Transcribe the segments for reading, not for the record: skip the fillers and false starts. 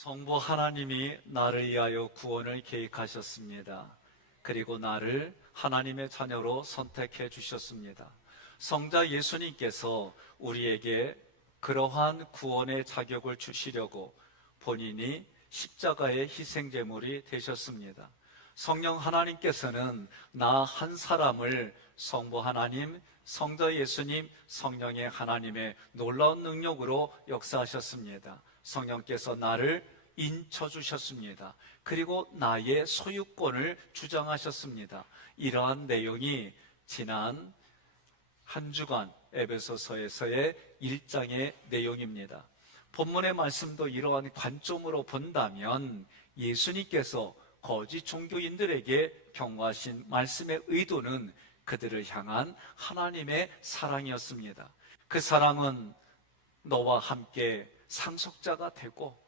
성부 하나님이 나를 위하여 구원을 계획하셨습니다. 그리고 나를 하나님의 자녀로 선택해 주셨습니다. 성자 예수님께서 우리에게 그러한 구원의 자격을 주시려고 본인이 십자가의 희생제물이 되셨습니다. 성령 하나님께서는 나 한 사람을 성부 하나님, 성자 예수님, 성령의 하나님의 놀라운 능력으로 역사하셨습니다. 성령께서 나를 인쳐주셨습니다. 그리고 나의 소유권을 주장하셨습니다. 이러한 내용이 지난 한 주간 에베소서에서의 1장의 내용입니다. 본문의 말씀도 이러한 관점으로 본다면 예수님께서 거짓 종교인들에게 경고하신 말씀의 의도는 그들을 향한 하나님의 사랑이었습니다. 그 사랑은 너와 함께 상속자가 되고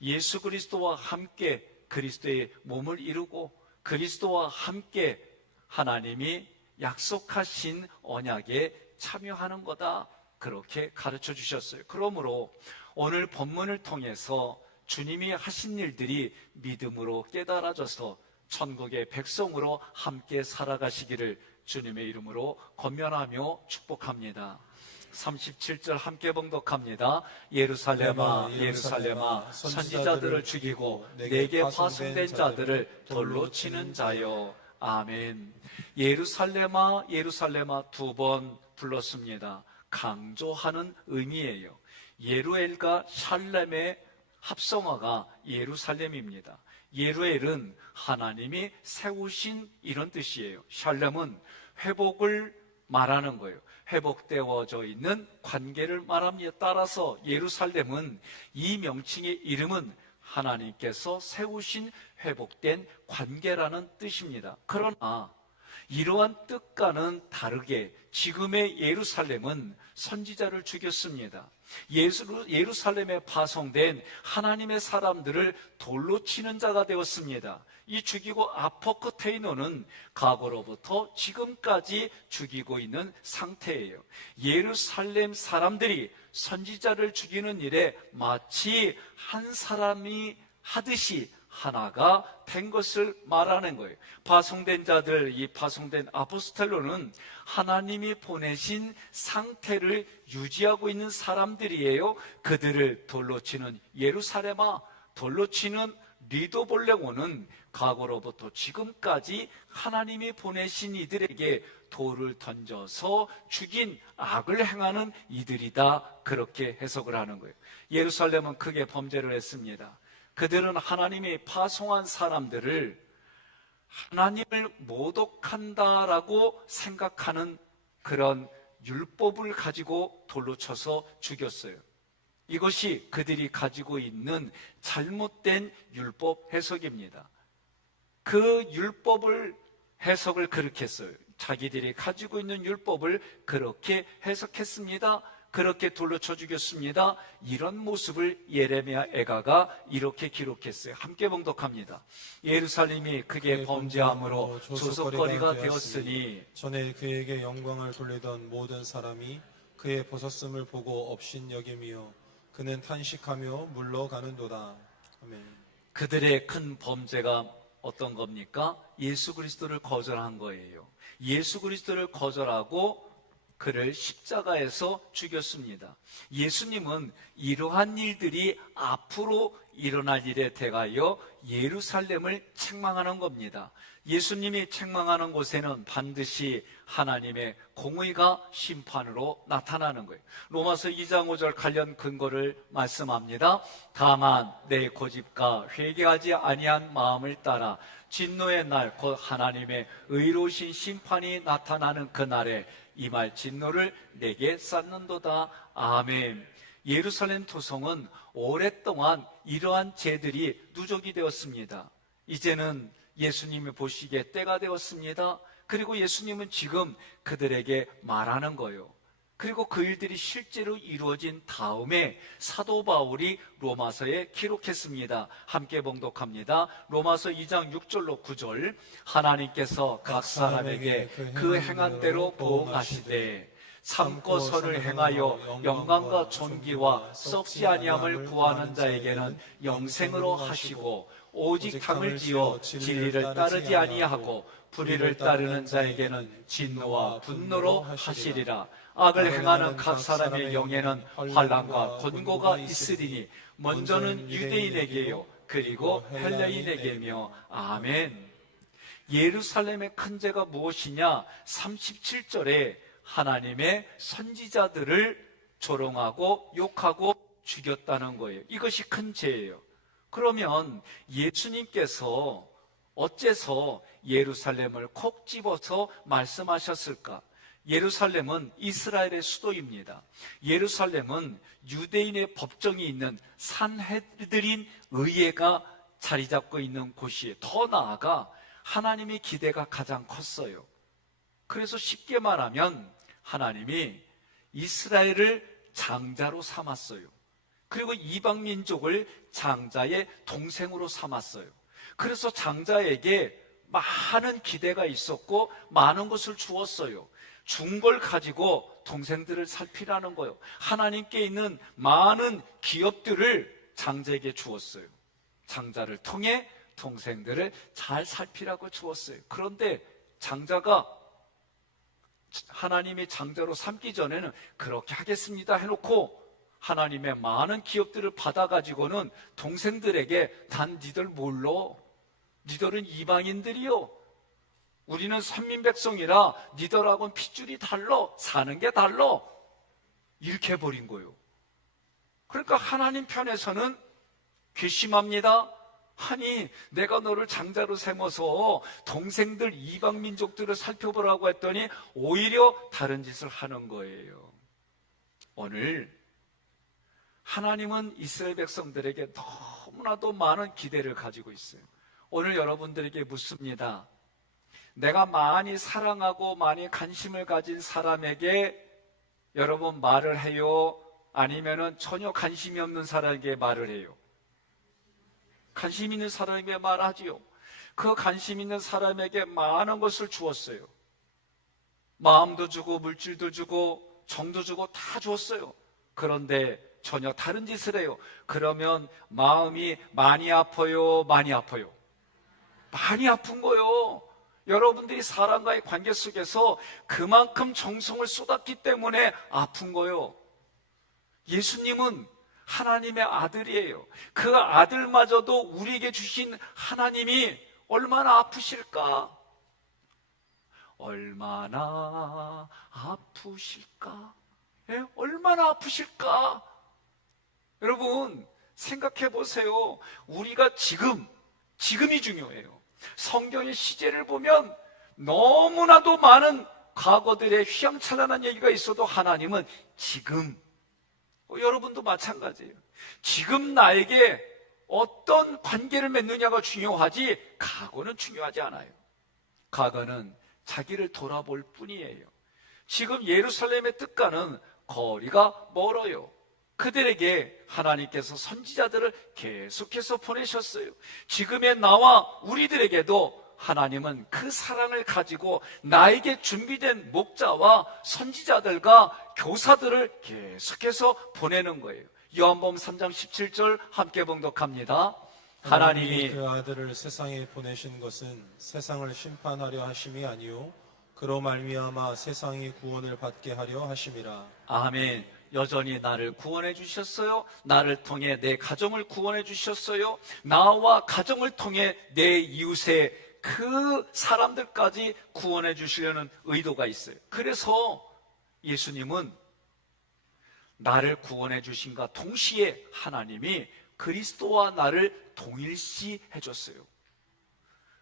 예수 그리스도와 함께 그리스도의 몸을 이루고 그리스도와 함께 하나님이 약속하신 언약에 참여하는 거다, 그렇게 가르쳐 주셨어요. 그러므로 오늘 본문을 통해서 주님이 하신 일들이 믿음으로 깨달아져서 천국의 백성으로 함께 살아가시기를 주님의 이름으로 권면하며 축복합니다. 37절 함께 봉독합니다. 예루살렘아 예루살렘아 선지자들을 죽이고 내게 파송된 자들을 돌로 치는 자여. 아멘. 예루살렘아 예루살렘아 두 번 불렀습니다. 강조하는 의미예요. 예루엘과 샬렘의 합성어가 예루살렘입니다. 예루엘은 하나님이 세우신 이런 뜻이에요. 샬렘은 회복을 말하는 거예요. 회복되어져 있는 관계를 말합니다. 따라서 예루살렘은 이 명칭의 이름은 하나님께서 세우신 회복된 관계라는 뜻입니다. 그러나 이러한 뜻과는 다르게 지금의 예루살렘은 선지자를 죽였습니다. 예루살렘에 파송된 하나님의 사람들을 돌로 치는 자가 되었습니다. 이 죽이고 아포크테이노는 과거로부터 지금까지 죽이고 있는 상태예요. 예루살렘 사람들이 선지자를 죽이는 일에 마치 한 사람이 하듯이 하나가 된 것을 말하는 거예요. 파송된 자들, 이 파송된 아포스텔로는 하나님이 보내신 상태를 유지하고 있는 사람들이에요. 그들을 돌로 치는 예루살렘아, 돌로 치는 리도볼레고는 과거로부터 지금까지 하나님이 보내신 이들에게 돌을 던져서 죽인 악을 행하는 이들이다, 그렇게 해석을 하는 거예요. 예루살렘은 크게 범죄를 했습니다. 그들은 하나님이 파송한 사람들을 하나님을 모독한다라고 생각하는 그런 율법을 가지고 돌로 쳐서 죽였어요. 이것이 그들이 가지고 있는 잘못된 율법 해석입니다. 그 율법을 해석을 그렇게 했어요. 자기들이 가지고 있는 율법을 그렇게 해석했습니다. 그렇게 돌로 쳐 죽였습니다. 이런 모습을 예레미야 애가가 이렇게 기록했어요. 함께 봉독합니다. 예루살렘이 그게 범죄함으로 조속거리가 되었으니 전에 그에게 영광을 돌리던 모든 사람이 그의 벗었음을 보고 업신여김이요 그는 탄식하며 물러가는도다. 아멘. 그들의 큰 범죄가 어떤 겁니까? 예수 그리스도를 거절한 거예요. 예수 그리스도를 거절하고 그를 십자가에서 죽였습니다. 예수님은 이러한 일들이 앞으로 일어날 일에 대하여 예루살렘을 책망하는 겁니다. 예수님이 책망하는 곳에는 반드시 하나님의 공의가 심판으로 나타나는 거예요. 로마서 2장 5절 관련 근거를 말씀합니다. 다만 내 고집과 회개하지 아니한 마음을 따라 진노의 날 곧 하나님의 의로우신 심판이 나타나는 그날에 이 말 진노를 내게 쌓는도다. 아멘. 예루살렘 토성은 오랫동안 이러한 죄들이 누적이 되었습니다. 이제는 예수님이 보시기에 때가 되었습니다. 그리고 예수님은 지금 그들에게 말하는 거예요. 그리고 그 일들이 실제로 이루어진 다음에 사도 바울이 로마서에 기록했습니다. 함께 봉독합니다. 로마서 2장 6절로 9절. 하나님께서 각 사람에게 그 행한 대로 보응하시되 삼고 선을 행하여 영광과 존귀와 썩지 아니함을 구하는 자에게는 영생으로 하시고, 오직 담을 지어 진리를 따르지 아니하고 불의를 따르는 자에게는 진노와 분노로 하시리라. 악을 행하는 각 사람의 영에는 환난과 곤고가 있으리니 먼저는 유대인에게요 그리고 헬라인에게며. 아멘. 예루살렘의 큰 죄가 무엇이냐? 37절에 하나님의 선지자들을 조롱하고 욕하고 죽였다는 거예요. 이것이 큰 죄예요. 그러면 예수님께서 어째서 예루살렘을 콕 집어서 말씀하셨을까? 예루살렘은 이스라엘의 수도입니다. 예루살렘은 유대인의 법정이 있는 산헤드린 의회가 자리 잡고 있는 곳이에요. 더 나아가 하나님의 기대가 가장 컸어요. 그래서 쉽게 말하면 하나님이 이스라엘을 장자로 삼았어요. 그리고 이방 민족을 장자의 동생으로 삼았어요. 그래서 장자에게 많은 기대가 있었고 많은 것을 주었어요. 준 걸 가지고 동생들을 살피라는 거예요. 하나님께 있는 많은 기업들을 장자에게 주었어요. 장자를 통해 동생들을 잘 살피라고 주었어요. 그런데 장자가 하나님이 장자로 삼기 전에는 그렇게 하겠습니다 해놓고 하나님의 많은 기업들을 받아가지고는 동생들에게 단 니들 몰라, 니들은 이방인들이요, 우리는 선민백성이라 니들하고는 핏줄이 달라, 사는 게 달라, 이렇게 해버린 거예요. 그러니까 하나님 편에서는 괘씸합니다. 아니, 내가 너를 장자로 삼아서 동생들 이방 민족들을 살펴보라고 했더니 오히려 다른 짓을 하는 거예요. 오늘 하나님은 이스라엘 백성들에게 너무나도 많은 기대를 가지고 있어요. 오늘 여러분들에게 묻습니다. 내가 많이 사랑하고 많이 관심을 가진 사람에게 여러분 말을 해요? 아니면은 전혀 관심이 없는 사람에게 말을 해요? 관심 있는 사람에게 말하지요. 그 관심 있는 사람에게 많은 것을 주었어요. 마음도 주고 물질도 주고 정도 주고 다 주었어요. 그런데 전혀 다른 짓을 해요. 그러면 마음이 많이 아파요? 많이 아파요? 많이 아픈 거예요. 여러분들이 사람과의 관계 속에서 그만큼 정성을 쏟았기 때문에 아픈 거예요. 예수님은 하나님의 아들이에요. 그 아들마저도 우리에게 주신 하나님이 얼마나 아프실까? 얼마나 아프실까? 예? 얼마나 아프실까? 여러분 생각해 보세요. 우리가 지금이 중요해요. 성경의 시제를 보면 너무나도 많은 과거들의 휘황찬란한 얘기가 있어도 하나님은 지금, 여러분도 마찬가지예요. 지금 나에게 어떤 관계를 맺느냐가 중요하지 과거는 중요하지 않아요. 과거는 자기를 돌아볼 뿐이에요. 지금 예루살렘의 뜻과는 거리가 멀어요. 그들에게 하나님께서 선지자들을 계속해서 보내셨어요. 지금의 나와 우리들에게도 하나님은 그 사랑을 가지고 나에게 준비된 목자와 선지자들과 교사들을 계속해서 보내는 거예요. 요한복음 3장 17절 함께 봉독합니다. 하나님이 그 아들을 세상에 보내신 것은 세상을 심판하려 하심이 아니요 그로 말미암아 세상이 구원을 받게 하려 하심이라. 아멘. 여전히 나를 구원해 주셨어요. 나를 통해 내 가정을 구원해 주셨어요. 나와 가정을 통해 내 이웃의 그 사람들까지 구원해 주시려는 의도가 있어요. 그래서 예수님은 나를 구원해 주신과 동시에 하나님이 그리스도와 나를 동일시 해줬어요.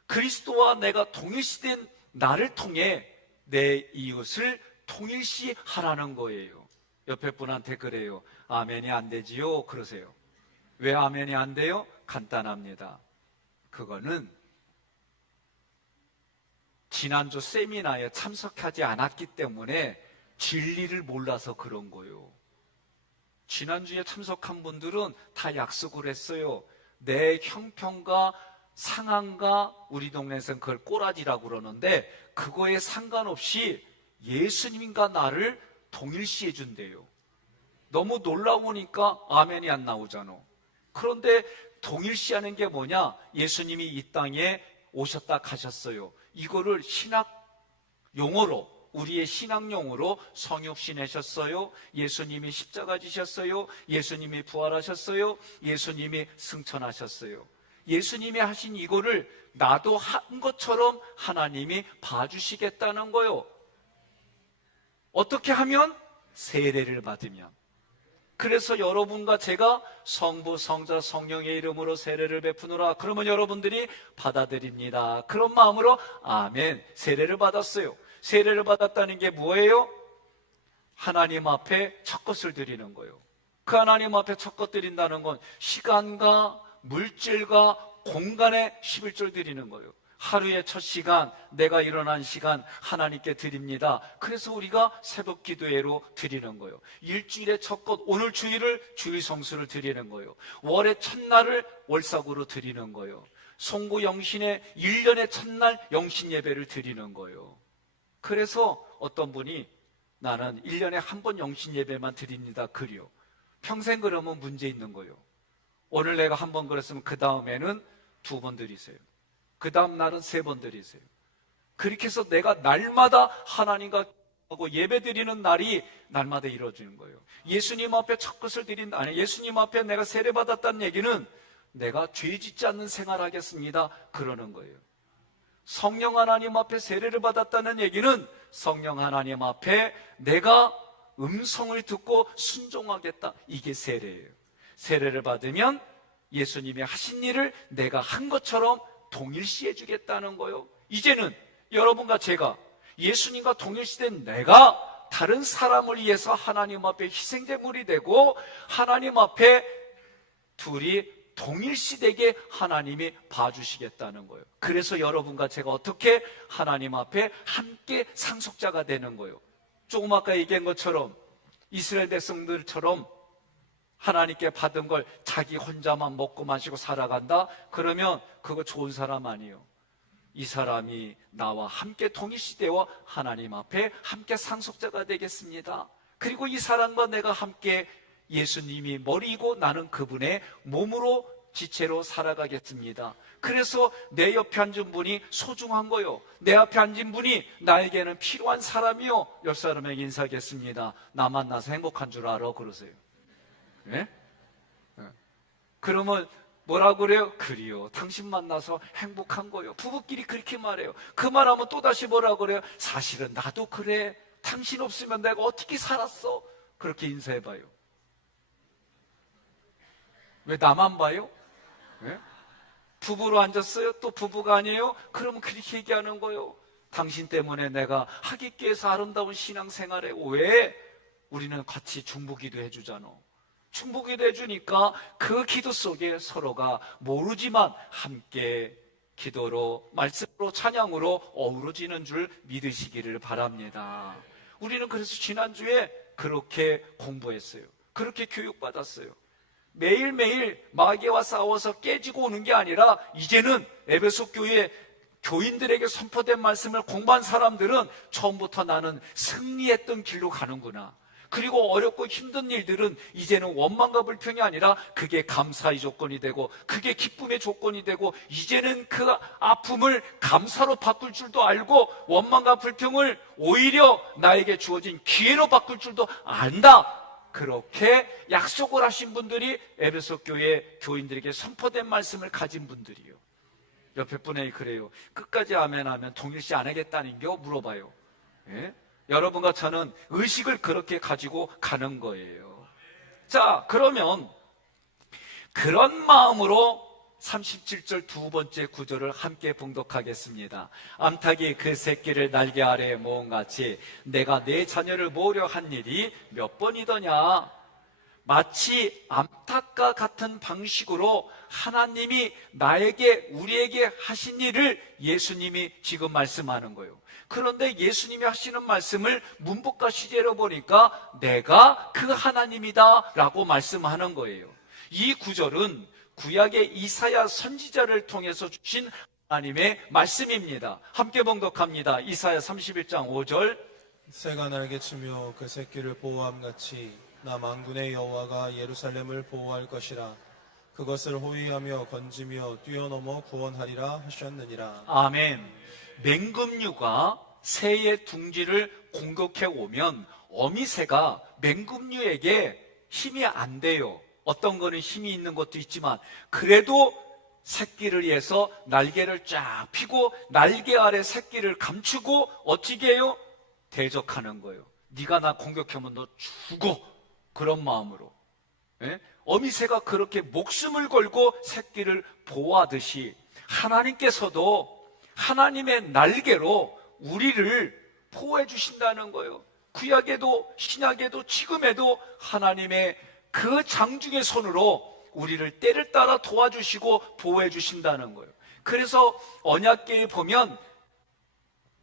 그리스도와 내가 동일시된 나를 통해 내 이웃을 동일시 하라는 거예요. 옆에 분한테 그래요. 아멘이 안 되지요? 그러세요. 왜 아멘이 안 돼요? 간단합니다. 그거는 지난주 세미나에 참석하지 않았기 때문에 진리를 몰라서 그런 거예요. 지난주에 참석한 분들은 다 약속을 했어요. 내 형편과 상황과 우리 동네에서는 그걸 꼬라지라고 그러는데 그거에 상관없이 예수님과 나를 동일시해 준대요. 너무 놀라우니까 아멘이 안 나오잖아. 그런데 동일시하는 게 뭐냐? 예수님이 이 땅에 오셨다 가셨어요. 이거를 신학 용어로, 우리의 신앙 용어로 성육신하셨어요. 예수님이 십자가 지셨어요. 예수님이 부활하셨어요. 예수님이 승천하셨어요. 예수님이 하신 이거를 나도 한 것처럼 하나님이 봐주시겠다는 거요. 어떻게 하면? 세례를 받으면. 그래서 여러분과 제가 성부, 성자, 성령의 이름으로 세례를 베푸노라. 그러면 여러분들이 받아들입니다. 그런 마음으로 아멘, 세례를 받았어요. 세례를 받았다는 게 뭐예요? 하나님 앞에 첫 것을 드리는 거예요. 그 하나님 앞에 첫 것 드린다는 건 시간과 물질과 공간에 11절 드리는 거예요. 하루의 첫 시간, 내가 일어난 시간 하나님께 드립니다. 그래서 우리가 새벽 기도회로 드리는 거예요. 일주일의 첫 것, 오늘 주일을 주일 성수를 드리는 거예요. 월의 첫날을 월삭으로 드리는 거예요. 송구 영신의 1년의 첫날 영신 예배를 드리는 거예요. 그래서 어떤 분이 나는 1년에 한 번 영신 예배만 드립니다. 그래요. 평생 그러면 문제 있는 거예요. 오늘 내가 한 번 그랬으면 그 다음에는 2번 드리세요. 그 다음 날은 3번 드리세요. 그렇게 해서 내가 날마다 하나님과 하고 예배 드리는 날이 날마다 이루어지는 거예요. 예수님 앞에 첫 것을 드린다. 아니, 예수님 앞에 내가 세례 받았다는 얘기는 내가 죄 짓지 않는 생활하겠습니다. 그러는 거예요. 성령 하나님 앞에 세례를 받았다는 얘기는 성령 하나님 앞에 내가 음성을 듣고 순종하겠다. 이게 세례예요. 세례를 받으면 예수님이 하신 일을 내가 한 것처럼 동일시해 주겠다는 거예요. 이제는 여러분과 제가 예수님과 동일시된 내가 다른 사람을 위해서 하나님 앞에 희생제물이 되고 하나님 앞에 둘이 동일시되게 하나님이 봐주시겠다는 거예요. 그래서 여러분과 제가 어떻게 하나님 앞에 함께 상속자가 되는 거예요. 조금 아까 얘기한 것처럼 이스라엘 백성들처럼 하나님께 받은 걸 자기 혼자만 먹고 마시고 살아간다? 그러면 그거 좋은 사람 아니에요. 이 사람이 나와 함께 동일시되어 하나님 앞에 함께 상속자가 되겠습니다. 그리고 이 사람과 내가 함께 예수님이 머리이고 나는 그분의 몸으로 지체로 살아가겠습니다. 그래서 내 옆에 앉은 분이 소중한 거요. 내 앞에 앉은 분이 나에게는 필요한 사람이요. 옆 사람에게 인사하겠습니다. 나 만나서 행복한 줄 알아? 그러세요. 네? 그러면 뭐라고 그래요? 그래요. 당신 만나서 행복한 거예요. 부부끼리 그렇게 말해요. 그 말하면 또다시 뭐라고 그래요? 사실은 나도 그래. 당신 없으면 내가 어떻게 살았어? 그렇게 인사해봐요. 왜 나만 봐요? 네? 부부로 앉았어요? 또 부부가 아니에요? 그러면 그렇게 얘기하는 거예요. 당신 때문에 내가 하객교에서 아름다운 신앙생활에 왜 우리는 같이 중보기도 해주잖아. 중보기도 해주니까 그 기도 속에 서로가 모르지만 함께 기도로 말씀으로 찬양으로 어우러지는 줄 믿으시기를 바랍니다. 우리는 그래서 지난주에 그렇게 공부했어요. 그렇게 교육받았어요. 매일매일 마귀와 싸워서 깨지고 오는 게 아니라 이제는 에베소 교회 교인들에게 선포된 말씀을 공부한 사람들은 처음부터 나는 승리했던 길로 가는구나. 그리고 어렵고 힘든 일들은 이제는 원망과 불평이 아니라 그게 감사의 조건이 되고 그게 기쁨의 조건이 되고 이제는 그 아픔을 감사로 바꿀 줄도 알고 원망과 불평을 오히려 나에게 주어진 기회로 바꿀 줄도 안다. 그렇게 약속을 하신 분들이 에베소 교회 교인들에게 선포된 말씀을 가진 분들이요. 옆에 분에게 그래요. 끝까지 아멘하면 동일시 안 하겠다는 게 물어봐요. 예? 여러분과 저는 의식을 그렇게 가지고 가는 거예요. 자, 그러면 그런 마음으로 37절 2번째 구절을 함께 봉독하겠습니다. 암탉이 그 새끼를 날개 아래에 모음같이 내가 내 자녀를 모으려 한 일이 몇 번이더냐. 마치 암탉과 같은 방식으로 하나님이 나에게 우리에게 하신 일을 예수님이 지금 말씀하는 거예요. 그런데 예수님이 하시는 말씀을 문법과 시제로 보니까 내가 그 하나님이다 라고 말씀하는 거예요. 이 구절은 구약의 이사야 선지자를 통해서 주신 하나님의 말씀입니다. 함께 봉독합니다. 이사야 31장 5절 새가 날개치며 그 새끼를 보호함같이 나 만군의 여호와가 예루살렘을 보호할 것이라. 그것을 호위하며 건지며 뛰어넘어 구원하리라 하셨느니라. 아멘. 맹금류가 새의 둥지를 공격해 오면 어미새가 맹금류에게 힘이 안 돼요. 어떤 거는 힘이 있는 것도 있지만 그래도 새끼를 위해서 날개를 쫙 펴고 날개 아래 새끼를 감추고 어찌게 해요? 대적하는 거예요. 네가 나 공격하면 너 죽어. 그런 마음으로. 예? 어미새가 그렇게 목숨을 걸고 새끼를 보호하듯이 하나님께서도 하나님의 날개로 우리를 보호해 주신다는 거예요. 구약에도 신약에도 지금에도 하나님의 그 장중의 손으로 우리를 때를 따라 도와주시고 보호해 주신다는 거예요. 그래서 언약궤에 보면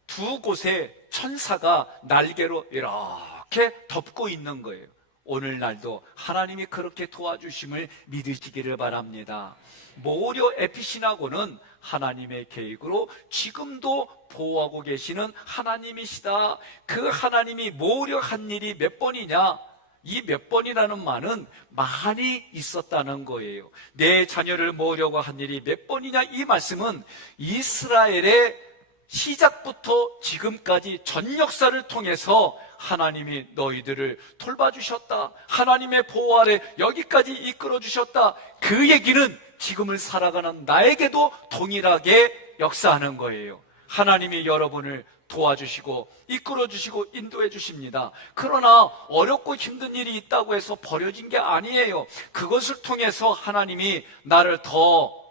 두 곳에 천사가 날개로 이렇게 덮고 있는 거예요. 오늘날도 하나님이 그렇게 도와주심을 믿으시기를 바랍니다. 모려 에피신하고는 하나님의 계획으로 지금도 보호하고 계시는 하나님이시다. 그 하나님이 모려 한 일이 몇 번이냐? 이 몇 번이라는 말은 많이 있었다는 거예요. 내 자녀를 모으려고 한 일이 몇 번이냐? 이 말씀은 이스라엘의 시작부터 지금까지 전 역사를 통해서 하나님이 너희들을 돌봐주셨다. 하나님의 보호 아래 여기까지 이끌어주셨다. 그 얘기는 지금을 살아가는 나에게도 동일하게 역사하는 거예요. 하나님이 여러분을 도와주시고 이끌어주시고 인도해 주십니다. 그러나 어렵고 힘든 일이 있다고 해서 버려진 게 아니에요. 그것을 통해서 하나님이 나를 더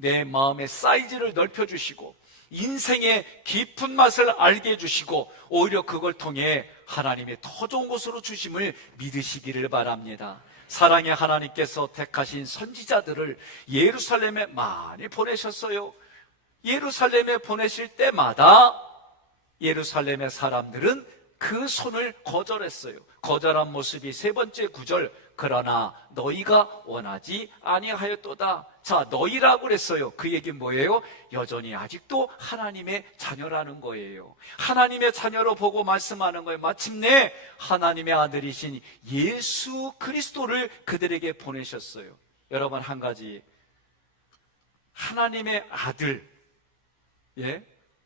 내 마음의 사이즈를 넓혀주시고 인생의 깊은 맛을 알게 해주시고 오히려 그걸 통해 하나님의 더 좋은 곳으로 주심을 믿으시기를 바랍니다. 사랑의 하나님께서 택하신 선지자들을 예루살렘에 많이 보내셨어요. 예루살렘에 보내실 때마다 예루살렘의 사람들은 그 손을 거절했어요. 거절한 모습이 세 번째 구절, 그러나 너희가 원하지 아니하였도다. 자, 너희라고 그랬어요. 그 얘기는 뭐예요? 여전히 아직도 하나님의 자녀라는 거예요. 하나님의 자녀로 보고 말씀하는 거예요. 마침내 하나님의 아들이신 예수 그리스도를 그들에게 보내셨어요. 여러분, 한 가지, 하나님의 아들,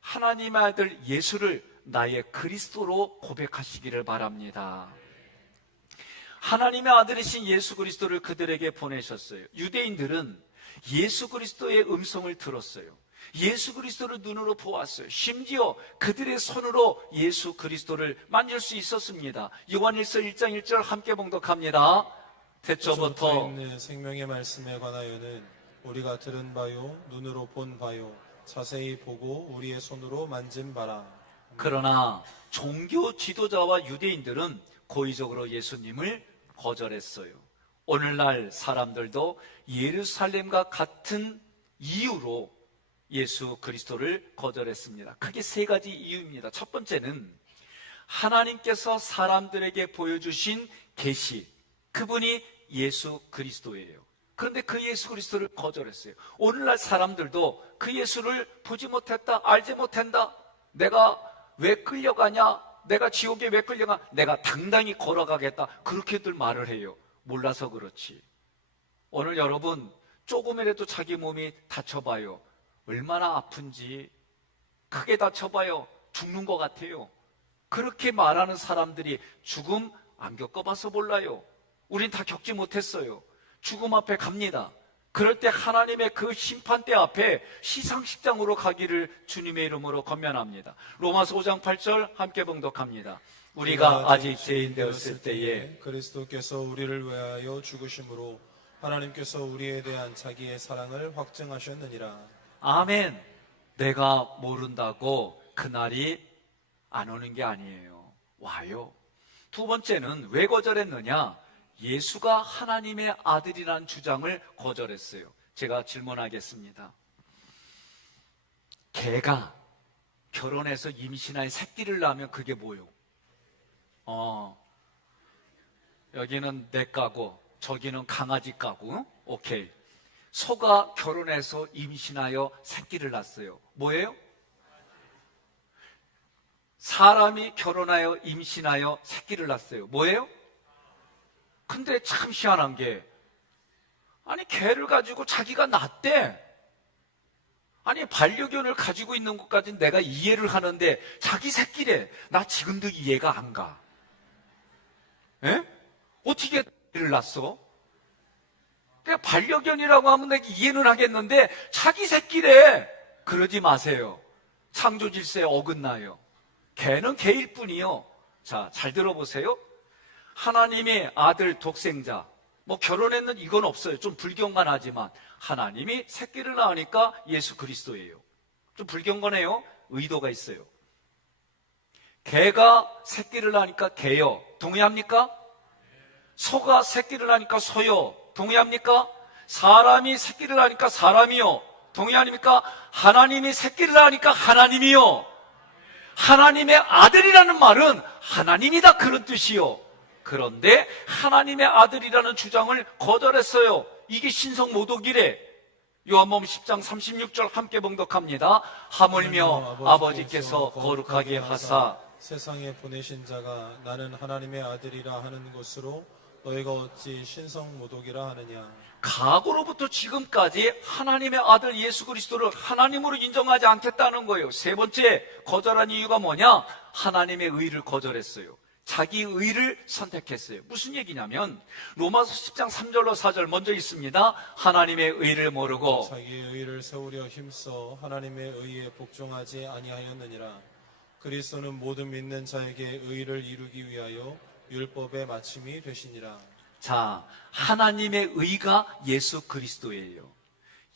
하나님의 아들 예수를 나의 그리스도로 고백하시기를 바랍니다. 하나님의 아들이신 예수 그리스도를 그들에게 보내셨어요. 유대인들은 예수 그리스도의 음성을 들었어요. 예수 그리스도를 눈으로 보았어요. 심지어 그들의 손으로 예수 그리스도를 만질 수 있었습니다. 요한일서 1장 1절 함께 봉독합니다. 태초부터 있는 생명의 말씀에 관하여는 우리가 들은 바요 눈으로 본 바요 자세히 보고 우리의 손으로 만진 바라. 그러나 종교 지도자와 유대인들은 고의적으로 예수님을 거절했어요. 오늘날 사람들도 예루살렘과 같은 이유로 예수 그리스도를 거절했습니다. 크게 세 가지 이유입니다. 첫 번째는 하나님께서 사람들에게 보여주신 계시, 그분이 예수 그리스도예요. 그런데 그 예수 그리스도를 거절했어요. 오늘날 사람들도 그 예수를 보지 못했다, 알지 못한다, 내가 왜 끌려가냐, 내가 지옥에 왜 끌려가, 내가 당당히 걸어가겠다, 그렇게들 말을 해요. 몰라서 그렇지. 오늘 여러분 조금이라도 자기 몸이 다쳐봐요. 얼마나 아픈지. 크게 다쳐봐요. 죽는 것 같아요. 그렇게 말하는 사람들이 죽음 안 겪어봐서 몰라요. 우린 다 겪지 못했어요. 죽음 앞에 갑니다. 그럴 때 하나님의 그 심판대 앞에 시상식장으로 가기를 주님의 이름으로 권면합니다. 로마서 5장 8절 함께 봉독합니다. 우리가 아직 죄인 되었을 때에 그리스도께서 우리를 위하여 죽으심으로 하나님께서 우리에 대한 자기의 사랑을 확증하셨느니라. 아멘. 내가 모른다고 그날이 안 오는 게 아니에요. 와요. 두 번째는 왜 거절했느냐? 예수가 하나님의 아들이라는 주장을 거절했어요. 제가 질문하겠습니다. 개가 결혼해서 임신하여 새끼를 낳으면 그게 뭐요? 여기는 내 까고 저기는 강아지 까고. 오케이. 소가 결혼해서 임신하여 새끼를 낳았어요. 뭐예요? 사람이 결혼하여 임신하여 새끼를 낳았어요. 뭐예요? 근데 참 희한한 게, 아니 개를 가지고 자기가 낳았대. 아니 반려견을 가지고 있는 것까지는 내가 이해를 하는데 자기 새끼래. 나 지금도 이해가 안 가. 에? 어떻게 개를 낳았어? 그냥 반려견이라고 하면 내가 이해는 하겠는데 자기 새끼래. 그러지 마세요. 창조 질서에 어긋나요. 개는 개일 뿐이요. 자, 잘 들어보세요. 하나님의 아들 독생자, 뭐 결혼했는 이건 없어요. 좀 불경건하지만 하나님이 새끼를 낳으니까 예수 그리스도예요. 좀 불경건해요. 의도가 있어요. 개가 새끼를 낳으니까 개요. 동의합니까? 소가 새끼를 낳으니까 소요. 동의합니까? 사람이 새끼를 낳으니까 사람이요. 동의합니까? 하나님이 새끼를 낳으니까 하나님이요. 하나님의 아들이라는 말은 하나님이다 그런 뜻이요. 그런데 하나님의 아들이라는 주장을 거절했어요. 이게 신성모독이래. 요한복음 10장 36절 함께 봉독합니다. 하물며 아버지께서 거룩하게 하사 세상에 보내신 자가 나는 하나님의 아들이라 하는 것으로 너희가 어찌 신성모독이라 하느냐. 과거로부터 지금까지 하나님의 아들 예수 그리스도를 하나님으로 인정하지 않겠다는 거예요. 세 번째 거절한 이유가 뭐냐? 하나님의 의를 거절했어요. 자기 의를 선택했어요. 무슨 얘기냐면 로마서 10장 3절로 4절 먼저 있습니다. 하나님의 의를 모르고 자기의 의를 세우려 힘써 하나님의 의에 복종하지 아니하였느니라. 그리스도는 모든 믿는 자에게 의를 이루기 위하여 율법의 마침이 되시니라. 자, 하나님의 의가 예수 그리스도예요.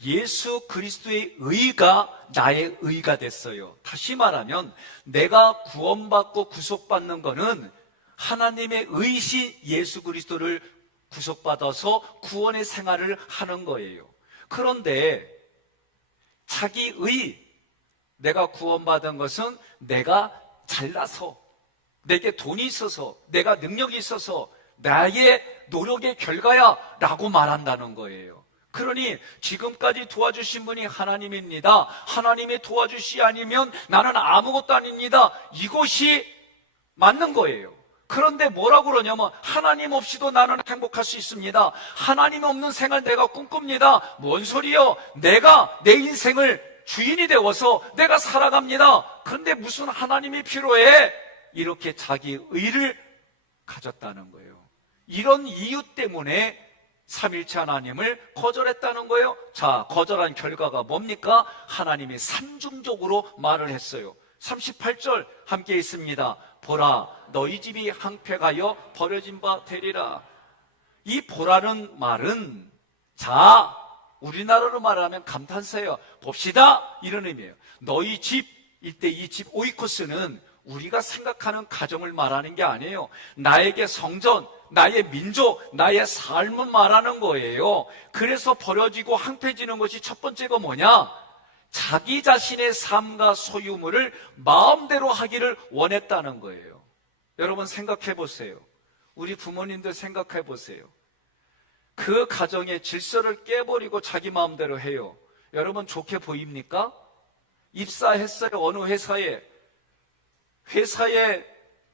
예수 그리스도의 의가 나의 의가 됐어요. 다시 말하면 내가 구원받고 구속받는 것은 하나님의 의신 예수 그리스도를 구속받아서 구원의 생활을 하는 거예요. 그런데 자기 의, 내가 구원받은 것은 내가 잘나서, 내게 돈이 있어서, 내가 능력이 있어서 나의 노력의 결과야 라고 말한다는 거예요. 그러니 지금까지 도와주신 분이 하나님입니다. 하나님이 도와주시 아니면 나는 아무것도 아닙니다. 이것이 맞는 거예요. 그런데 뭐라고 그러냐면 하나님 없이도 나는 행복할 수 있습니다. 하나님 없는 생활 내가 꿈꿉니다. 뭔 소리요? 내가 내 인생을 주인이 되어서 내가 살아갑니다. 그런데 무슨 하나님이 필요해? 이렇게 자기 의를 가졌다는 거예요. 이런 이유 때문에 삼일체 하나님을 거절했다는 거예요. 자, 거절한 결과가 뭡니까? 하나님이 삼중적으로 말을 했어요. 38절 함께 있습니다. 보라, 너희 집이 항폐하여 버려진 바 되리라. 이 보라는 말은, 자, 우리나라로 말하면 감탄사예요. 봅시다, 이런 의미예요. 너희 집, 이때 이 집 오이코스는 우리가 생각하는 가정을 말하는 게 아니에요. 나에게 성전, 나의 민족, 나의 삶을 말하는 거예요. 그래서 버려지고 항폐해지는 것이 첫 번째가 뭐냐? 자기 자신의 삶과 소유물을 마음대로 하기를 원했다는 거예요. 여러분 생각해 보세요. 우리 부모님들 생각해 보세요. 그 가정의 질서를 깨버리고 자기 마음대로 해요. 여러분 좋게 보입니까? 입사했어요. 어느 회사에. 회사의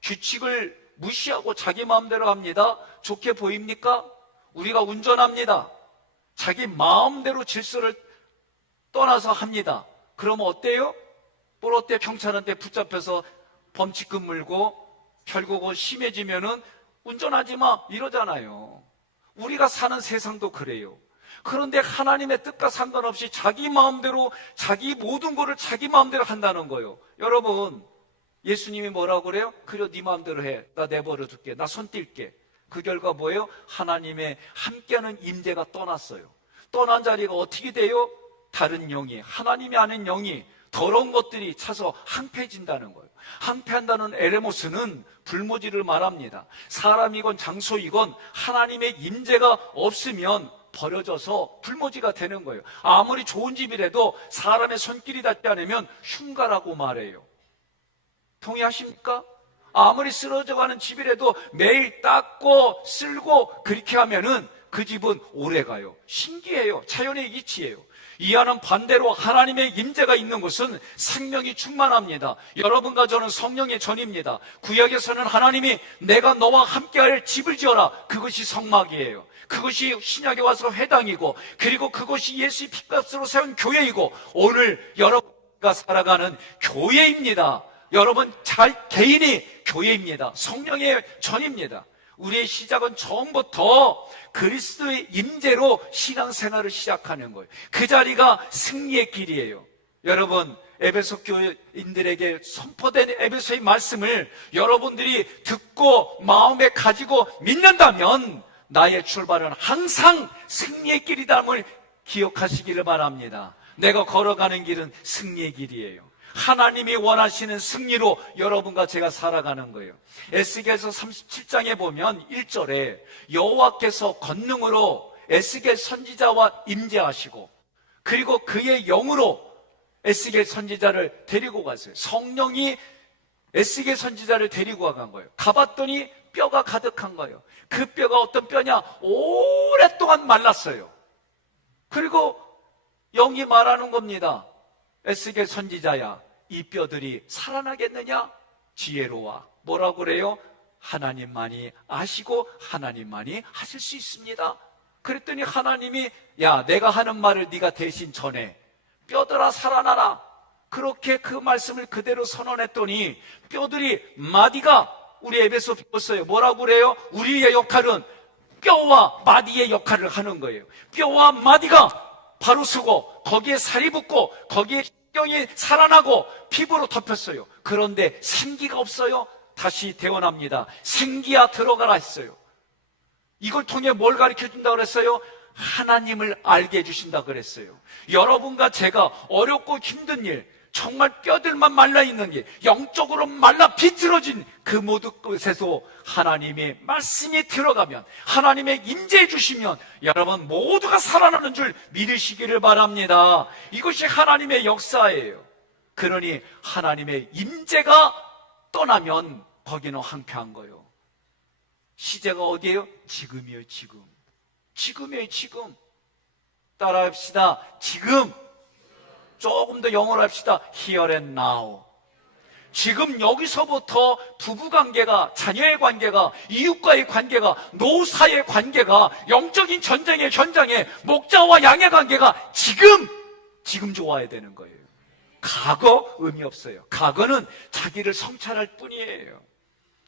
규칙을 무시하고 자기 마음대로 합니다. 좋게 보입니까? 우리가 운전합니다. 자기 마음대로 질서를 떠나서 합니다. 그러면 어때요? 뽀로때 경찰한테 붙잡혀서 범칙금 물고 결국은 심해지면은 운전하지 마 이러잖아요. 우리가 사는 세상도 그래요. 그런데 하나님의 뜻과 상관없이 자기 마음대로 자기 모든 것을 자기 마음대로 한다는 거예요. 여러분, 예수님이 뭐라고 그래요? 그래, 네 마음대로 해. 나 내버려 둘게. 나 손 뗄게. 그 결과 뭐예요? 하나님의 함께하는 임재가 떠났어요. 떠난 자리가 어떻게 돼요? 다른 영이, 하나님이 아는 영이 더러운 것들이 차서 항폐해진다는 거예요. 항폐한다는 에레모스는 불모지를 말합니다. 사람이건 장소이건 하나님의 임재가 없으면 버려져서 불모지가 되는 거예요. 아무리 좋은 집이라도 사람의 손길이 닿지 않으면 흉가라고 말해요. 동의하십니까? 아무리 쓰러져가는 집이라도 매일 닦고 쓸고 그렇게 하면은 그 집은 오래가요. 신기해요. 자연의 이치예요. 이와는 반대로 하나님의 임재가 있는 곳은 생명이 충만합니다. 여러분과 저는 성령의 전입니다. 구약에서는 하나님이 내가 너와 함께할 집을 지어라, 그것이 성막이에요. 그것이 신약에 와서 회당이고, 그리고 그것이 예수의 피값으로 세운 교회이고, 오늘 여러분과 살아가는 교회입니다. 여러분 개인이 교회입니다. 성령의 전입니다. 우리의 시작은 처음부터 그리스도의 임재로 신앙생활을 시작하는 거예요. 그 자리가 승리의 길이에요. 여러분, 에베소 교인들에게 선포된 에베소의 말씀을 여러분들이 듣고 마음에 가지고 믿는다면 나의 출발은 항상 승리의 길이다를 기억하시기를 바랍니다. 내가 걸어가는 길은 승리의 길이에요. 하나님이 원하시는 승리로 여러분과 제가 살아가는 거예요. 에스겔서 37장에 보면 1절에 여호와께서 권능으로 에스겔 선지자와 임재하시고, 그리고 그의 영으로 에스겔 선지자를 데리고 갔어요. 성령이 에스겔 선지자를 데리고 간 거예요. 가봤더니 뼈가 가득한 거예요. 그 뼈가 어떤 뼈냐? 오랫동안 말랐어요. 그리고 영이 말하는 겁니다. 에스겔 선지자야, 이 뼈들이 살아나겠느냐? 지혜로워. 뭐라고 그래요? 하나님만이 아시고 하나님만이 하실 수 있습니다. 그랬더니 하나님이, 야, 내가 하는 말을 네가 대신 전해. 뼈들아 살아나라. 그렇게 그 말씀을 그대로 선언했더니 뼈들이, 마디가, 우리 에베소 배웠어요. 뭐라고 그래요? 우리의 역할은 뼈와 마디의 역할을 하는 거예요. 뼈와 마디가 바로 서고, 거기에 살이 붙고, 거기에 신경이 살아나고 피부로 덮였어요. 그런데 생기가 없어요. 다시 태어납니다. 생기야 들어가라 했어요. 이걸 통해 뭘 가르쳐 준다 그랬어요? 하나님을 알게 해주신다 그랬어요. 여러분과 제가 어렵고 힘든 일, 정말 뼈들만 말라있는 게, 영적으로 말라 비틀어진 그 모든 곳에서 하나님의 말씀이 들어가면, 하나님의 임재해 주시면 여러분 모두가 살아나는 줄 믿으시기를 바랍니다. 이것이 하나님의 역사예요. 그러니 하나님의 임재가 떠나면 거기는 황폐한 거예요. 시제가 어디예요? 지금이에요. 지금. 지금이에요. 지금. 따라합시다. 지금. 조금 더 영어로 합시다. Here and now. 지금 여기서부터 부부관계가, 자녀의 관계가, 이웃과의 관계가, 노사의 관계가, 영적인 전쟁의 현장에 목자와 양의 관계가 지금 좋아야 되는 거예요. 과거 의미 없어요. 과거는 자기를 성찰할 뿐이에요.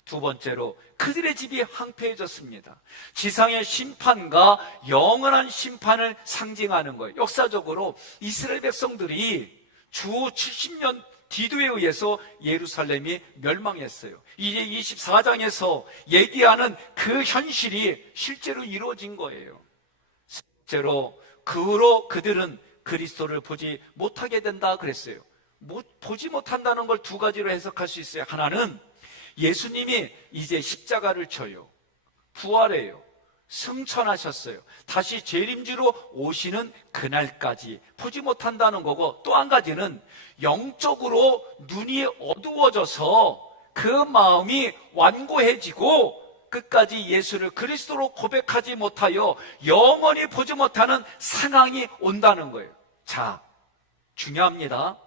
두 번째로, 그들의 집이 황폐해졌습니다. 지상의 심판과 영원한 심판을 상징하는 거예요. 역사적으로 이스라엘 백성들이 주 70년 디도에 의해서 예루살렘이 멸망했어요. 이제 24장에서 얘기하는 그 현실이 실제로 이루어진 거예요. 실제로 그들은 그리스도를 보지 못하게 된다 그랬어요. 보지 못한다는 걸 두 가지로 해석할 수 있어요. 하나는 예수님이 이제 십자가를 져요. 부활해요. 승천하셨어요. 다시 재림지로 오시는 그날까지 보지 못한다는 거고, 또 한 가지는 영적으로 눈이 어두워져서 그 마음이 완고해지고 끝까지 예수를 그리스도로 고백하지 못하여 영원히 보지 못하는 상황이 온다는 거예요. 자, 중요합니다.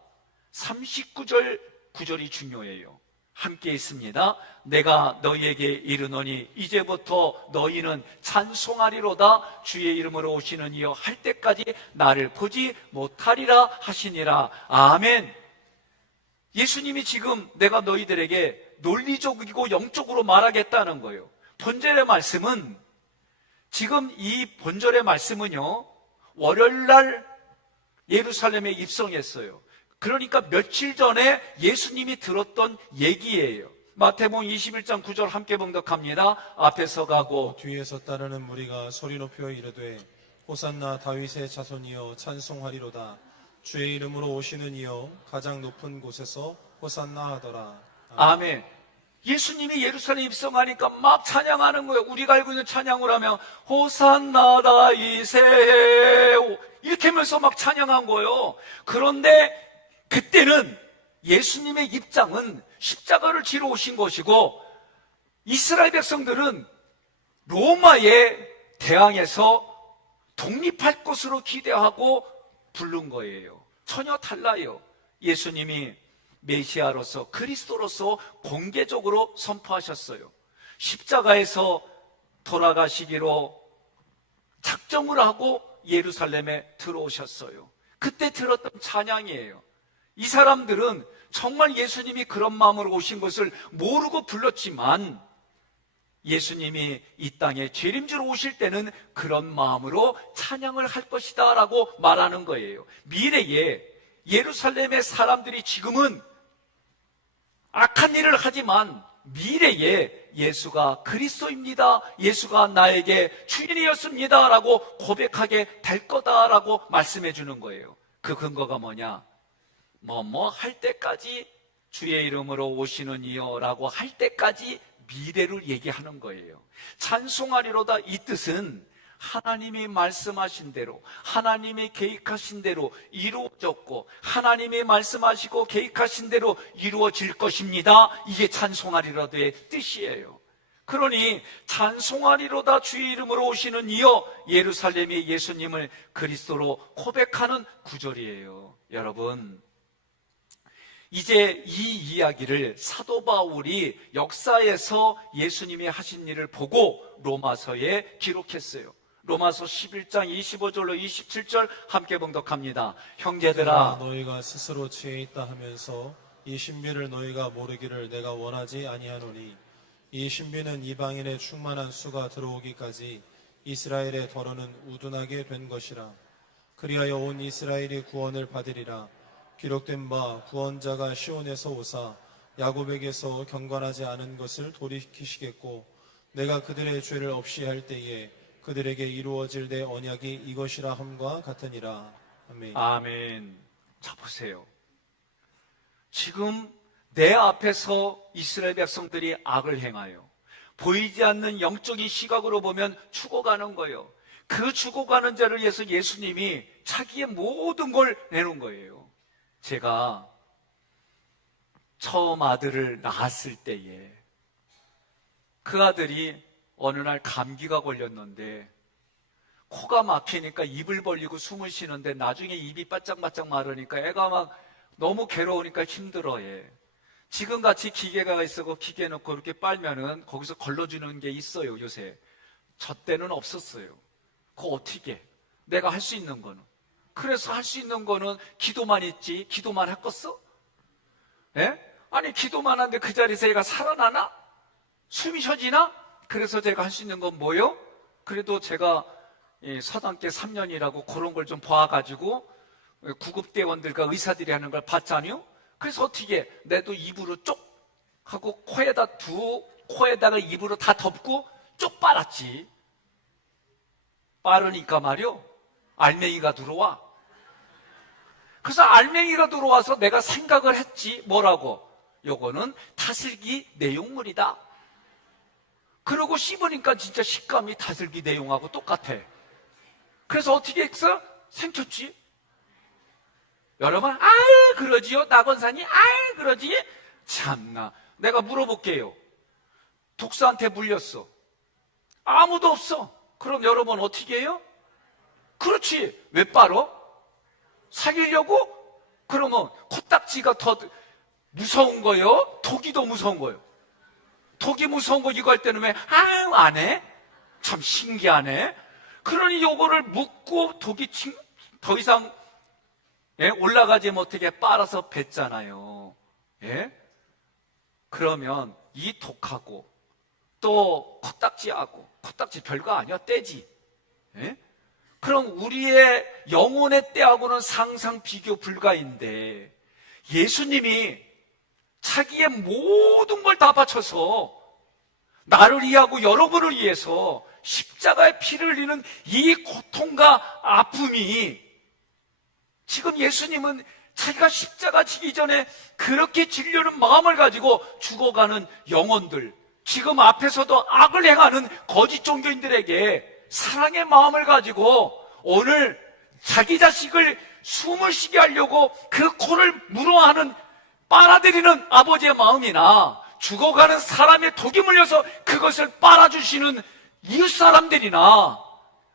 39절 9절이 중요해요. 함께 있습니다. 내가 너희에게 이르노니 이제부터 너희는 찬송하리로다. 주의 이름으로 오시는 이여 할 때까지 나를 보지 못하리라 하시니라. 아멘. 예수님이 지금 내가 너희들에게 논리적이고 영적으로 말하겠다는 거예요. 본절의 말씀은, 지금 이 본절의 말씀은요, 월요일날 예루살렘에 입성했어요. 그러니까 며칠 전에 예수님이 들었던 얘기예요. 마태복음 21장 9절 함께 봉독합니다. 앞에서 가고 뒤에서 따르는 무리가 소리 높여 이르되 호산나 다윗의 자손이여 찬송하리로다. 주의 이름으로 오시는 이여 가장 높은 곳에서 호산나 하더라. 아멘. 예수님이 예루살렘에 입성하니까 막 찬양하는 거예요. 우리가 알고 있는 찬양을 하면 호산나 다윗의, 이렇게 하면서 막 찬양한 거예요. 그런데 그때는 예수님의 입장은 십자가를 지러 오신 것이고, 이스라엘 백성들은 로마에 대항해서 독립할 것으로 기대하고 부른 거예요. 전혀 달라요. 예수님이 메시아로서 그리스도로서 공개적으로 선포하셨어요. 십자가에서 돌아가시기로 작정을 하고 예루살렘에 들어오셨어요. 그때 들었던 찬양이에요. 이 사람들은 정말 예수님이 그런 마음으로 오신 것을 모르고 불렀지만 예수님이 이 땅에 재림주로 오실 때는 그런 마음으로 찬양을 할 것이다 라고 말하는 거예요. 미래에 예루살렘의 사람들이 지금은 악한 일을 하지만 미래에 예수가 그리스도입니다, 예수가 나에게 주인이었습니다 라고 고백하게 될 거다라고 말씀해 주는 거예요. 그 근거가 뭐냐? 할 때까지 주의 이름으로 오시는 이여 라고 할 때까지 미래를 얘기하는 거예요. 찬송하리로다 이 뜻은 하나님이 말씀하신 대로, 하나님이 계획하신 대로 이루어졌고 하나님이 말씀하시고 계획하신 대로 이루어질 것입니다. 이게 찬송하리로다의 뜻이에요. 그러니 찬송하리로다 주의 이름으로 오시는 이여, 예루살렘이 예수님을 그리스도로 고백하는 구절이에요. 여러분, 이제 이 이야기를 사도 바울이 역사에서 예수님이 하신 일을 보고 로마서에 기록했어요. 로마서 11장 25절로 27절 함께 봉독합니다. 형제들아, 너희가 스스로 지혜 있다 하면서 이 신비를 너희가 모르기를 내가 원하지 아니하노니, 이 신비는 이방인의 충만한 수가 들어오기까지 이스라엘의 더러는 우둔하게 된 것이라. 그리하여 온 이스라엘이 구원을 받으리라. 기록된 바 구원자가 시온에서 오사 야곱에게서 경건하지 않은 것을 돌이키시겠고, 내가 그들의 죄를 없이 할 때에 그들에게 이루어질 내 언약이 이것이라 함과 같으니라. 아멘. 아멘. 자, 보세요. 지금 내 앞에서 이스라엘 백성들이 악을 행하여 보이지 않는 영적인 시각으로 보면 죽어가는 거예요. 그 죽어가는 자를 위해서 예수님이 자기의 모든 걸 내놓은 거예요. 제가 처음 아들을 낳았을 때에 그 아들이 어느 날 감기가 걸렸는데 코가 막히니까 입을 벌리고 숨을 쉬는데 나중에 입이 바짝바짝 마르니까 애가 막 너무 괴로우니까 힘들어해. 지금같이 기계가 있고 기계 넣고 이렇게 빨면은 거기서 걸러주는 게 있어요, 요새. 저 때는 없었어요. 그거 어떻게 해? 내가 할 수 있는 거는. 그래서 할 수 있는 거는 기도만 있지, 기도만 했겠어? 예? 아니, 기도만 하는데 그 자리에서 얘가 살아나나? 숨이 쉬어지나? 그래서 제가 할 수 있는 건 뭐요? 그래도 제가 서당계 3년이라고 그런 걸 좀 봐가지고 구급대원들과 의사들이 하는 걸 봤잖아요? 그래서 어떻게 해? 내도 입으로 쪽 하고 코에다가 입으로 다 덮고 쪽 빨았지. 빠르니까 말이요, 알맹이가 들어와. 그래서 알맹이가 들어와서 내가 생각을 했지. 뭐라고? 요거는 다슬기 내용물이다. 그러고 씹으니까 진짜 식감이 다슬기 내용하고 똑같아. 그래서 어떻게 했어? 생겼지. 여러분, 아유 그러지요? 낙원산이 아유 그러지? 참나. 내가 물어볼게요. 독사한테 물렸어. 아무도 없어. 그럼 여러분 어떻게 해요? 그렇지. 왜 빨어? 사귀려고? 그러면 코딱지가 더 무서운 거요? 독이 더 무서운 거요? 독이 무서운 거 이거 할 때는 왜 아유 안 해? 참 신기하네. 그러니 요거를 묶고 독이 더 이상 올라가지 못하게 빨아서 뱉잖아요. 예? 그러면 이 독하고 또 코딱지 별거 아니야, 떼지. 예? 그럼 우리의 영혼의 때하고는 상상 비교 불가인데 예수님이 자기의 모든 걸 다 바쳐서 나를 위하고 여러분을 위해서 십자가에 피를 흘리는 이 고통과 아픔이, 지금 예수님은 자기가 십자가 지기 전에 그렇게 지려는 마음을 가지고 죽어가는 영혼들, 지금 앞에서도 악을 행하는 거짓 종교인들에게 사랑의 마음을 가지고 오늘 자기 자식을 숨을 쉬게 하려고 그 코를 물어하는, 빨아들이는 아버지의 마음이나 죽어가는 사람의 독이 물려서 그것을 빨아주시는 이웃 사람들이나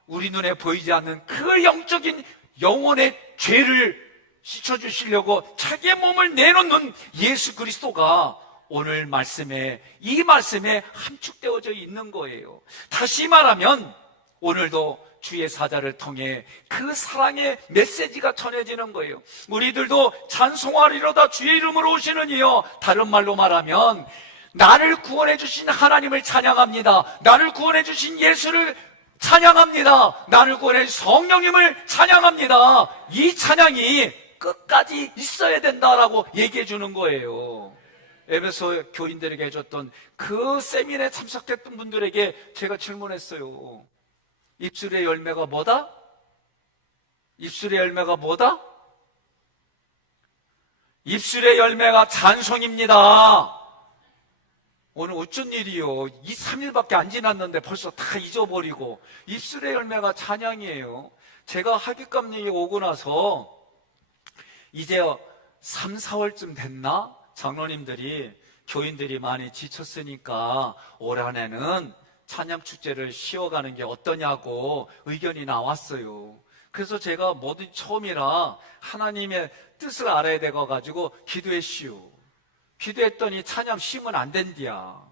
우리 눈에 보이지 않는 그 영적인 영혼의 죄를 씻어주시려고 자기의 몸을 내놓는 예수 그리스도가 오늘 말씀에, 이 말씀에 함축되어져 있는 거예요. 다시 말하면 오늘도 주의 사자를 통해 그 사랑의 메시지가 전해지는 거예요. 우리들도 찬송하리로다 주의 이름으로 오시는 이여, 다른 말로 말하면 나를 구원해 주신 하나님을 찬양합니다. 나를 구원해 주신 예수를 찬양합니다. 나를 구원해 주신 성령님을 찬양합니다. 이 찬양이 끝까지 있어야 된다라고 얘기해 주는 거예요. 에베소 교인들에게 해줬던 그 세미나에 참석했던 분들에게 제가 질문했어요. 입술의 열매가 뭐다? 입술의 열매가 뭐다? 입술의 열매가 찬송입니다. 오늘 어쩐 일이요? 2, 3일밖에 안 지났는데 벌써 다 잊어버리고. 입술의 열매가 찬양이에요. 제가 하객감리에 오고 나서 이제 3, 4월쯤 됐나? 장로님들이, 교인들이 많이 지쳤으니까 올 한해는 찬양축제를 쉬어가는 게 어떠냐고 의견이 나왔어요. 그래서 제가 뭐든 처음이라 하나님의 뜻을 알아야 되어가지고 기도했시오. 기도했더니 찬양 쉬면 안 된디야.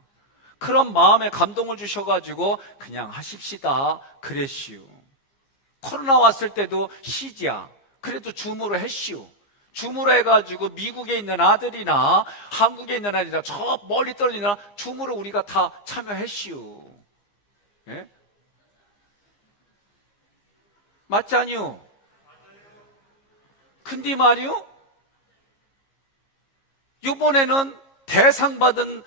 그런 마음에 감동을 주셔가지고 그냥 하십시다 그랬시오. 코로나 왔을 때도 쉬지야. 그래도 줌으로 했시오. 줌으로 해가지고 미국에 있는 아들이나 한국에 있는 아들이나 저 멀리 떨어지나 줌으로 우리가 다 참여했시오. 예? 맞지 아니요? 근데 말이요? 이번에는 대상 받은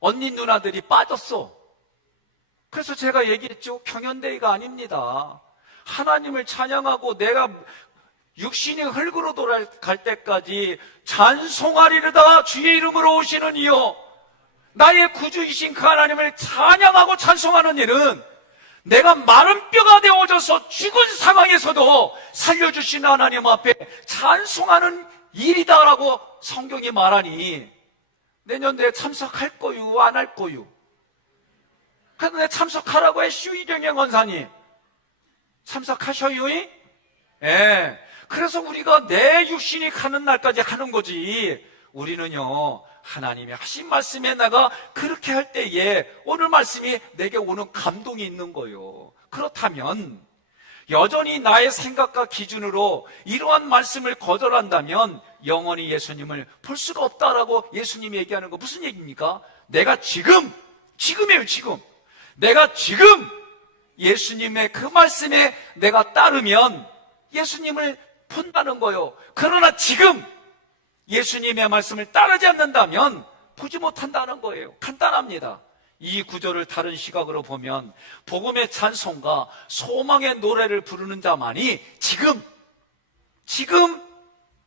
언니 누나들이 빠졌어. 그래서 제가 얘기했죠. 경연대회가 아닙니다. 하나님을 찬양하고 내가 육신이 흙으로 돌아갈 때까지 찬송하리로다 주의 이름으로 오시는 이여, 나의 구주이신 그 하나님을 찬양하고 찬송하는 일은 내가 마른 뼈가 되어져서 죽은 상황에서도 살려주신 하나님 앞에 찬송하는 일이다라고 성경이 말하니 내년도에 참석할 거유 안 할 거유? 그런데 참석하라고 했슈. 이경영 권사님 참석하셔요? 예. 그래서 우리가 내 육신이 가는 날까지 하는 거지. 우리는요, 하나님이 하신 말씀에 내가 그렇게 할 때에 오늘 말씀이 내게 오는 감동이 있는 거예요. 그렇다면 여전히 나의 생각과 기준으로 이러한 말씀을 거절한다면 영원히 예수님을 볼 수가 없다라고 예수님이 얘기하는 거 무슨 얘기입니까? 내가 지금이에요, 지금. 내가 지금 예수님의 그 말씀에 내가 따르면 예수님을 본다는 거예요. 그러나 지금 예수님의 말씀을 따르지 않는다면 보지 못한다는 거예요. 간단합니다. 이 구절을 다른 시각으로 보면 복음의 찬송과 소망의 노래를 부르는 자만이 지금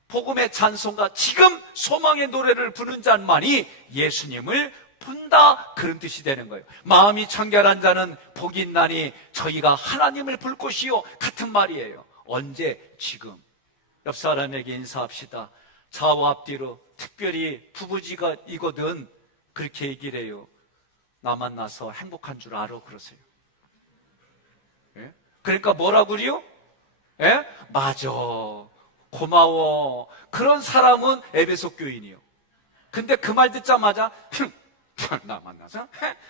복음의 찬송과 지금 소망의 노래를 부르는 자만이 예수님을 본다, 그런 뜻이 되는 거예요. 마음이 청결한 자는 복이 있나니 저희가 하나님을 볼 것이요, 같은 말이에요. 언제? 지금. 옆 사람에게 인사합시다. 좌우 앞뒤로, 특별히 부부지간이거든 그렇게 얘기를 해요. 나 만나서 행복한 줄 알아, 그러세요. 예? 그러니까 뭐라고 그래요? 예? 맞아, 고마워. 그런 사람은 에베소 교인이요. 근데 그 말 듣자마자 나 만나서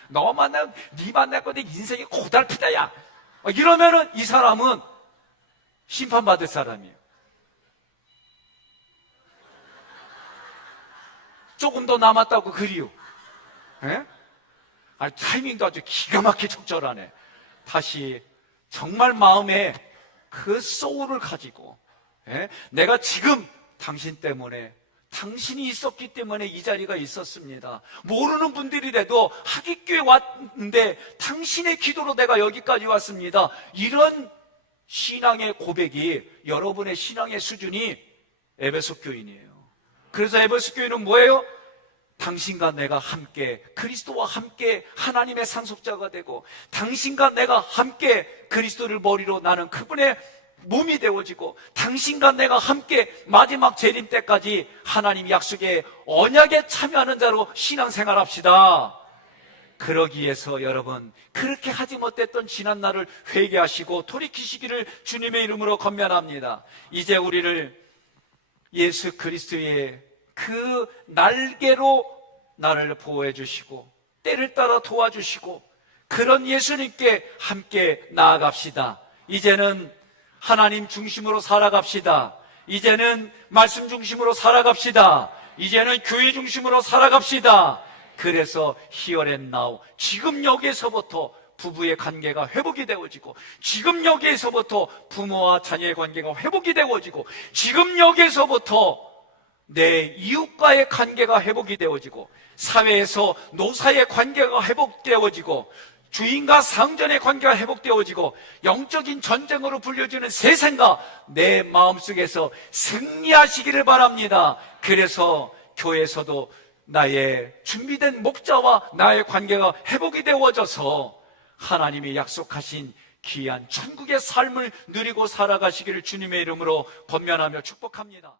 너 만나면 네 만날 건데 인생이 고달프다 야, 이러면은 이 사람은 심판받을 사람이에요. 조금 더 남았다고 그리요. 예? 타이밍도 아주 기가 막히게 적절하네. 다시 정말 마음에 그 소울을 가지고, 예? 내가 지금 당신 때문에, 당신이 있었기 때문에 이 자리가 있었습니다. 모르는 분들이라도 하객교회 왔는데 당신의 기도로 내가 여기까지 왔습니다. 이런 신앙의 고백이 여러분의 신앙의 수준이 에베소 교인이에요. 그래서 에베소 교인은 뭐예요? 당신과 내가 함께 그리스도와 함께 하나님의 상속자가 되고, 당신과 내가 함께 그리스도를 머리로 나는 그분의 몸이 되어지고, 당신과 내가 함께 마지막 재림 때까지 하나님 약속의 언약에 참여하는 자로 신앙생활 합시다. 그러기 위해서 여러분, 그렇게 하지 못했던 지난 날을 회개하시고 돌이키시기를 주님의 이름으로 권면합니다. 이제 우리를 예수 그리스도의 그 날개로 나를 보호해 주시고 때를 따라 도와주시고 그런 예수님께 함께 나아갑시다. 이제는 하나님 중심으로 살아갑시다. 이제는 말씀 중심으로 살아갑시다. 이제는 교회 중심으로 살아갑시다. 그래서 here and now, 지금 여기에서부터 부부의 관계가 회복이 되어지고, 지금 여기에서부터 부모와 자녀의 관계가 회복이 되어지고, 지금 여기에서부터 내 이웃과의 관계가 회복이 되어지고, 사회에서 노사의 관계가 회복되어지고, 주인과 상전의 관계가 회복되어지고, 영적인 전쟁으로 불려지는 세상과 내 마음속에서 승리하시기를 바랍니다. 그래서 교회에서도 나의 준비된 목자와 나의 관계가 회복이 되어져서 하나님이 약속하신 귀한 천국의 삶을 누리고 살아가시기를 주님의 이름으로 권면하며 축복합니다.